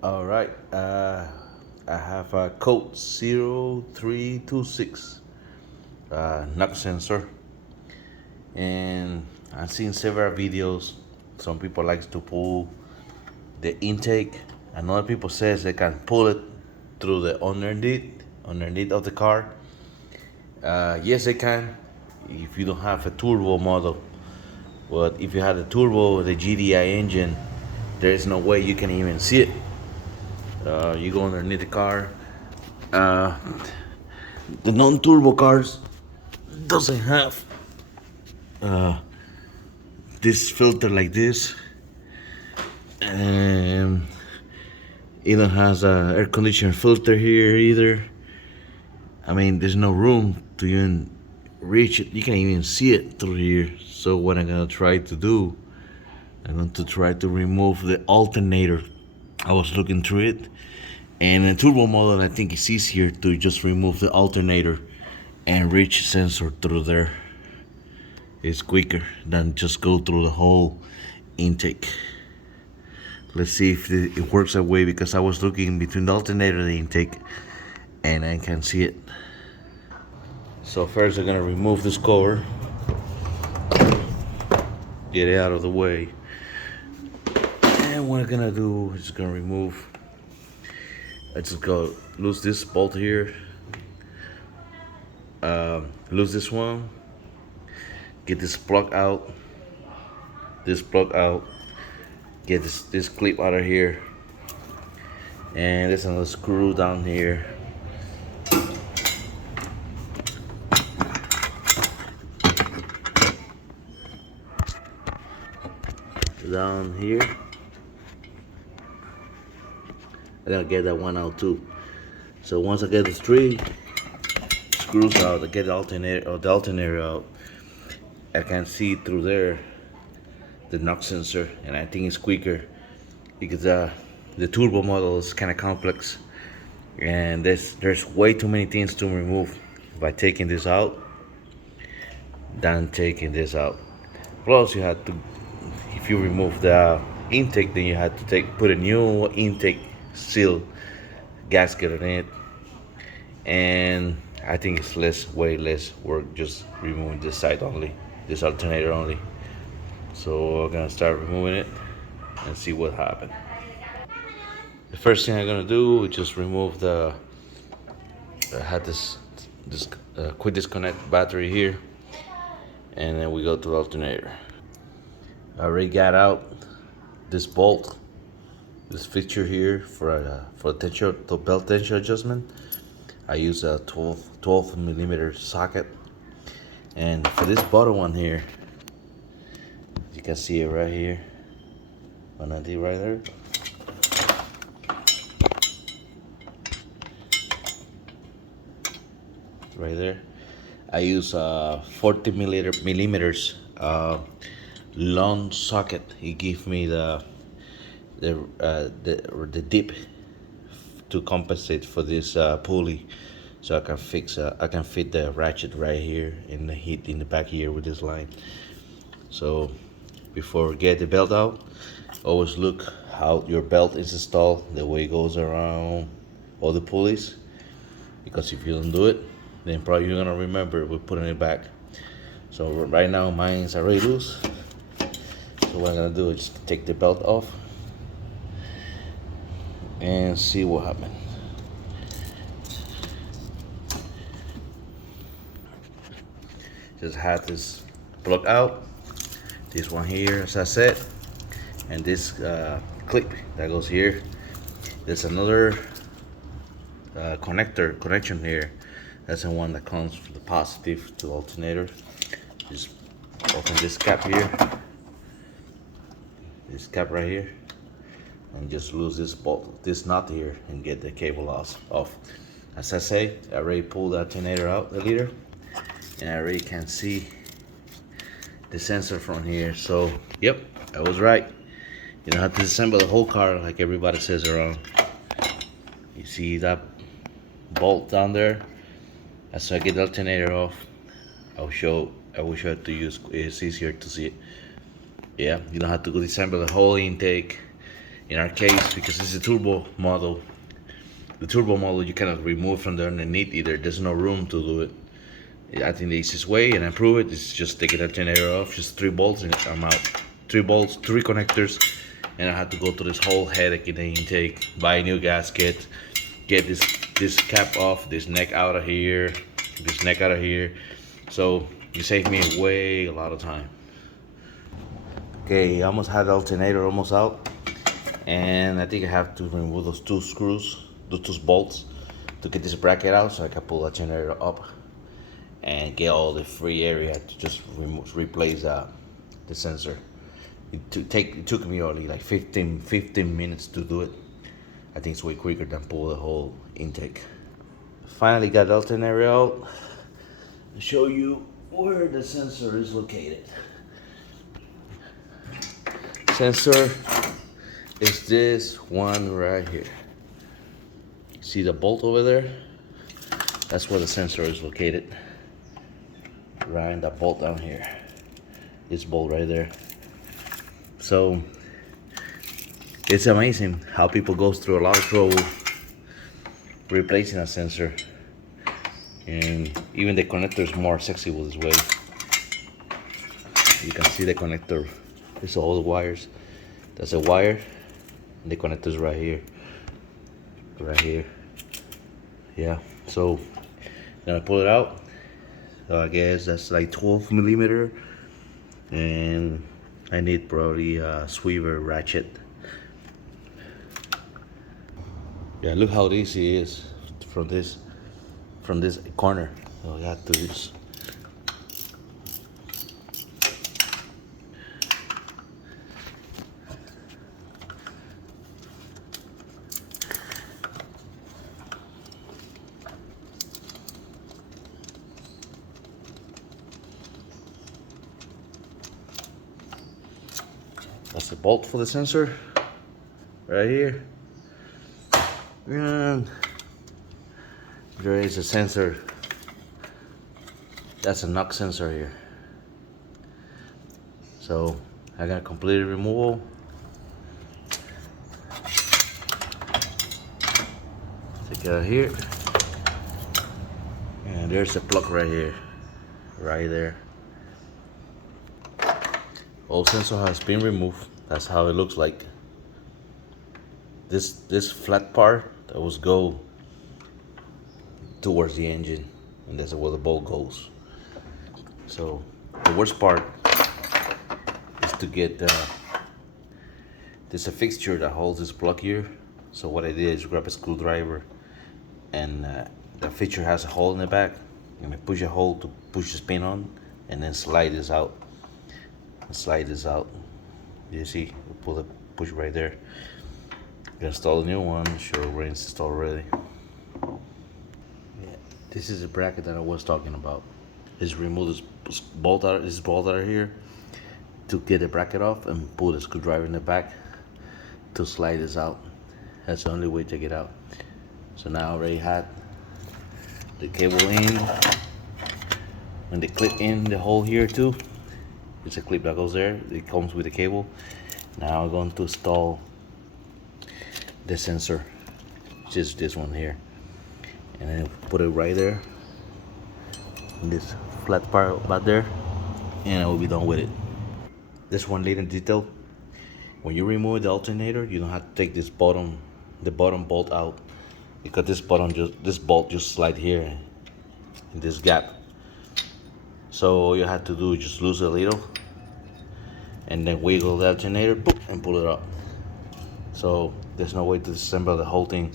All right. I have a code 0326 knock sensor, and I've seen several videos. Some people likes to pull the intake, and other people says they can pull it through the underneath of the car. Yes, they can if you don't have a turbo model. But if you have the turbo, the GDI engine, there is no way you can even see it. You go underneath the car. Uh, the non-turbo cars doesn't have this filter like this, and it don't has a air conditioner filter here either. I mean, there's no room to even reach it. You can't even see it through here. So what I'm gonna try to do, I'm going to try to remove the alternator. I was looking through it, and in turbo model, I think it's easier to just remove the alternator and reach sensor through there. It's quicker than just go through the whole intake. Let's see if it works that way, because I was looking between the alternator and the intake and I can see it. So first I'm gonna remove this cover, get it out of the way, and what I'm gonna do is gonna remove, I just go lose this bolt here, lose this one, get this plug out, get this clip out of here, and there's another screw down here. Down here, I gotta get that one out too. So once I get the three screws out, I get the alternator out, I can see through there the knock sensor, and I think it's quicker because the turbo model is kind of complex, and there's way too many things to remove by taking this out than taking this out. Plus, you had to, if you remove the intake, then you had to put a new intake seal gasket on it, and I think it's way less work just removing this side only, this alternator only. So we're gonna start removing it and see what happened. The first thing I'm gonna do is just remove the, I had this quick disconnect battery here, and then we go to the alternator. I already got out this bolt, this fixture here for the belt tension adjustment. I use a 12 millimeter socket, and for this bottom one here, you can see it right here, one of right there. Right there, I use 40 millimeters long socket. It gives me the dip to compensate for this pulley, so I can fit the ratchet right here in the heat in the back here with this line. So before get the belt out, always look how your belt is installed, the way it goes around all the pulleys, because if you don't do it, then probably you're gonna remember we're putting it back. So right now mine's already loose, so what I'm gonna do is just take the belt off and see what happened. Just had this plug out, this one here as I said, and this clip that goes here. There's another connection here. That's the one that comes from the positive to alternator. Just open this cap here, this cap right here, and just lose this bolt, this nut here, and get the cable off. As I say, I already pulled the alternator out, the leader, and I already can see the sensor from here. So yep, I was right. You don't have to disassemble the whole car like everybody says around. You see that bolt down there? As I get the alternator off, I will show it to you. It's easier to see it. Yeah, you don't have to disassemble the whole intake. In our case, because it's a turbo model, the turbo model you cannot remove from the underneath either. There's no room to do it. I think the easiest way, and I prove it, is just take the alternator off, just 3 bolts, and I'm out. 3 bolts, 3 connectors, and I had to go through this whole headache in the intake, buy a new gasket, get this cap off, this neck out of here, this neck out of here. So you save me a lot of time. Okay, I almost had the alternator almost out, and I think I have to remove those 2 screws, those 2 bolts, to get this bracket out so I can pull the alternator up and get all the free area to just replace the sensor. It took me only like 15 minutes to do it. I think it's way quicker than pull the whole intake. Finally got the alternator out. I'll show you where the sensor is located. Sensor is this one right here. See the bolt over there? That's where the sensor is located. Right in that bolt down here. This bolt right there. So it's amazing how people go through a lot of trouble replacing a sensor, and even the connector is more accessible this way. You can see the connector. It's all the wires. That's a wire, and the connector is right here. Yeah. So I'm gonna pull it out. So I guess that's like 12 millimeter, and I need probably a sweeper ratchet. Yeah, look how easy it is from this corner. So I got to just that's the bolt for the sensor right here. And there is a sensor. That's a knock sensor here. So I got completed removal. Take it out here. And there's a plug right here. Right there. All sensor has been removed. That's how it looks like. This flat part that was go towards the engine, and that's where the bolt goes. So the worst part is to get there's a fixture that holds this plug here. So what I did is grab a screwdriver, and the fixture has a hole in the back, and I push a hole to push the pin on, and then slide this out. You see, push right there. Install a new one. Sure, we're installed already. Yeah, this is the bracket that I was talking about. Just remove this bolt out of here to get the bracket off, and pull the screwdriver in the back to slide this out. That's the only way to get out. So now I already had the cable in, and the clip in the hole here too. It's a clip that goes there. It comes with the cable. Now I'm going to install the sensor, just this one here, and then put it right there in this flat part about there, and I will be done with it. This one little detail: when you remove the alternator, you don't have to take the bottom bolt out, because this bolt just slide here in this gap. So all you have to do is just lose a little, and then wiggle the alternator, boop, and pull it up. So there's no way to disassemble the whole thing.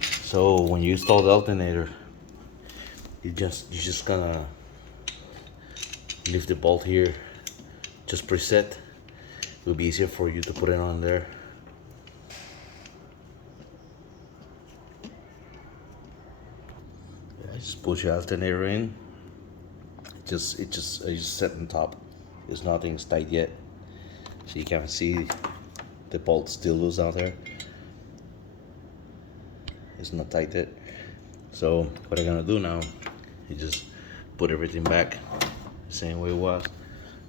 So when you install the alternator, you're just gonna leave the bolt here, just preset. It will be easier for you to put it on there. I just push the alternator in. It just set on top. There's nothing tight yet, so you can't see the bolt still loose out there. It's not tight yet. So what I'm gonna do now is just put everything back the same way it was.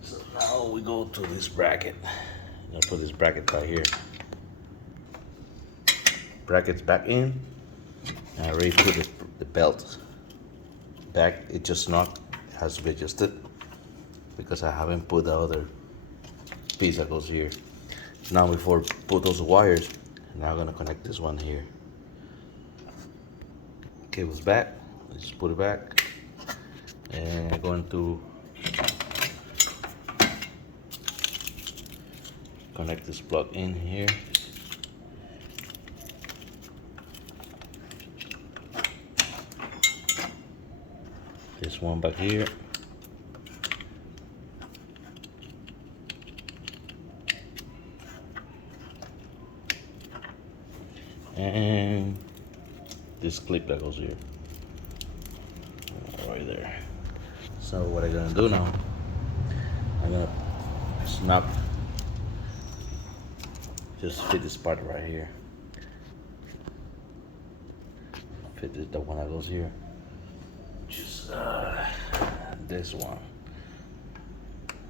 So now we go to this bracket. I'm gonna put this bracket right here. brackets back in. I already put the belt back. It just not has to be adjusted because I haven't put the other piece that goes here. Now before put those wires, now I'm gonna connect this one here. Cable's back. Just put it back, and I'm going to connect this plug in here. This one back here. And this clip that goes here. Right there. So what I'm gonna do now, I'm gonna snap, just fit this part right here. Fit the one that goes here. Just this one.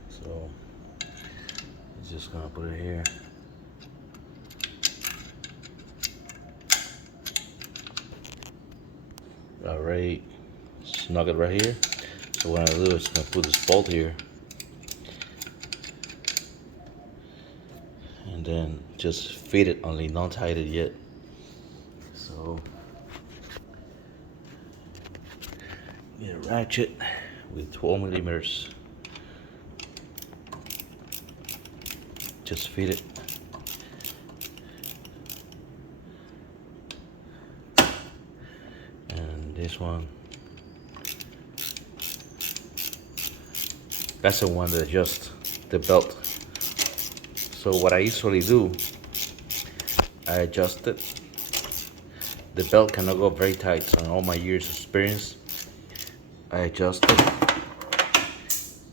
So just gonna put it here. Alright, snug it right here. So what I'm gonna do is gonna put this bolt here, and then just fit it, only not tight it yet. So get a ratchet with 12 millimeters. Just fit it. And this one, that's the one that adjusts the belt. So what I usually do, I adjust it. The belt cannot go very tight, so in all my years of experience, I adjust it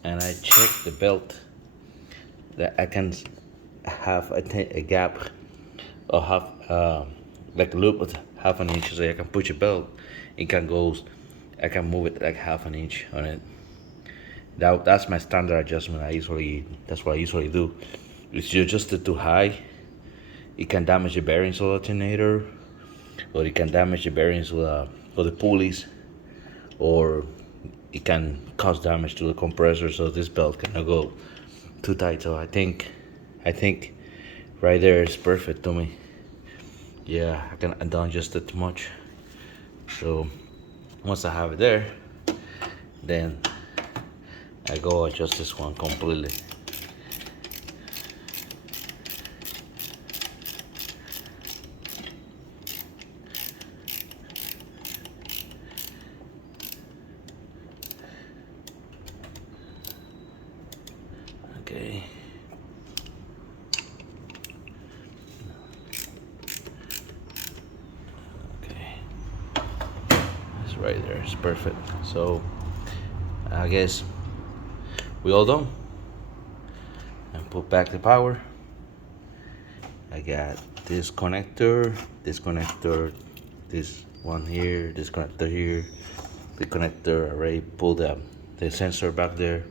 and I check the belt that I can have a gap or half, like a loop of half an inch, so I can push a belt. It can go, I can move it like half an inch on it. That's my standard adjustment. That's what I usually do. If you adjust it too high, it can damage the bearings of the alternator, or it can damage the bearings of the pulleys, or it can cause damage to the compressor. So this belt cannot go too tight. So I think right there is perfect to me. Yeah, I don't adjust it too much. So once I have it there, then I go adjust this one completely. Okay. It's right there. It's perfect. So I guess we all done. And put back the power. I got this connector, this one here, this connector here, the connector. I already pulled the sensor back there.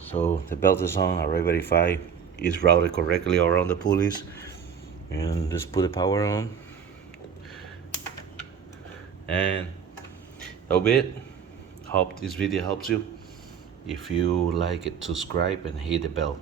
So the belt is on. I already verify it's routed correctly around the pulleys, and just put the power on. And that'll be it. Hope this video helps you. If you like it, subscribe and hit the bell.